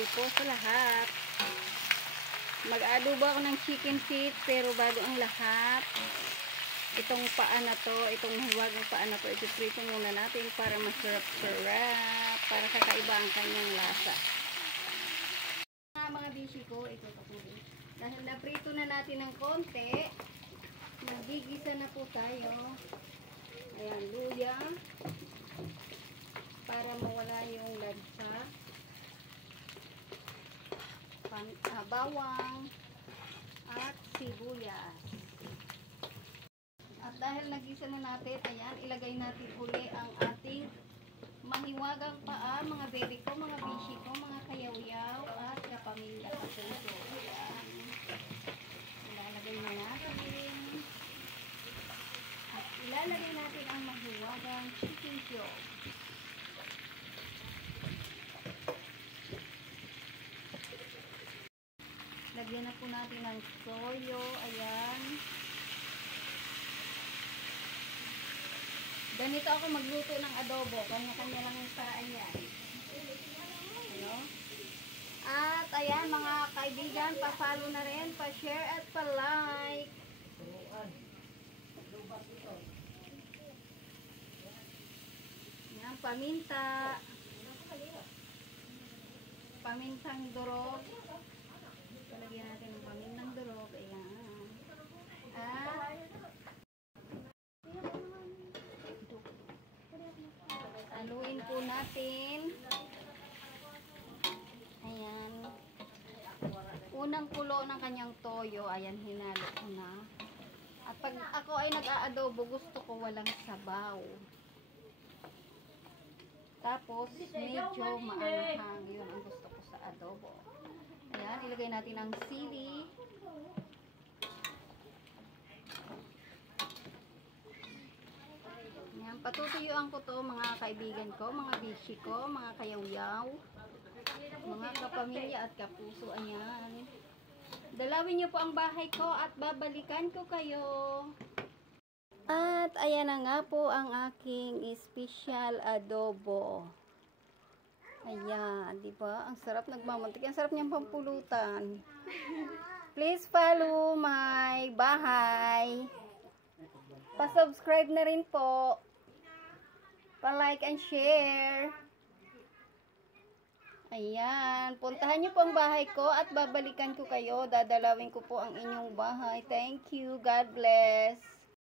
gabi po sa lahat. Mag-adobo ako ng chicken feet, pero bago ang lahat, itong paa na to, itong hiwagang paa na to, ipiprito muna natin para masarap-sarap, para kakaiba ang kanyang lasa. Mga bishi ko, ito po. Dahil naprito na natin ng konti, magigisa na po tayo. Ayan, luya, para mawala yung lansa. Bawang at sibuyas. At dahil nagisa na natin, ayan, ilagay natin uli ang ating mahiwagang paa, mga baby ko, mga bishi ko, mga kayaw-yaw at kapamilya sa puso. Ayan. Ilalagay na natin. At ilalagay natin ang mahiwagang chicken cube. Lagyan na po natin ng toyo. Ayan. Ganito ako magluto ng adobo. Kanya-kanya lang yung paraan yan. Ano? At ayan mga kaibigan, pa-follow na rin, pa-share at pa-like. Ayan, paminta. Pamintang durog. Lagyan natin ng pamintang durog. Ayan. Haluin po natin. Ayan. Unang kulo ng kanyang toyo. Ayan, hinalo ko na. At pag ako ay nag-aadobo, gusto ko walang sabaw. Tapos, medyo maanghang. Yun ang gusto ko sa adobo. Ayan, ilagay natin ang sili. Ayan, patutuyuan ko to mga kaibigan ko, mga bishi ko, mga kayaw-yaw, mga kapamilya at kapuso. Ayan. Dalawin niyo po ang bahay ko at babalikan ko kayo. At ayan na nga po ang aking special adobo. Ayan, di ba? Ang sarap, nagmamantik. Ang sarap niyang pampulutan. Please follow my bahay. Pa-subscribe na rin po. Pa-like and share. Ayan, puntahan niyo po ang bahay ko at babalikan ko kayo. Dadalawin ko po ang inyong bahay. Thank you. God bless.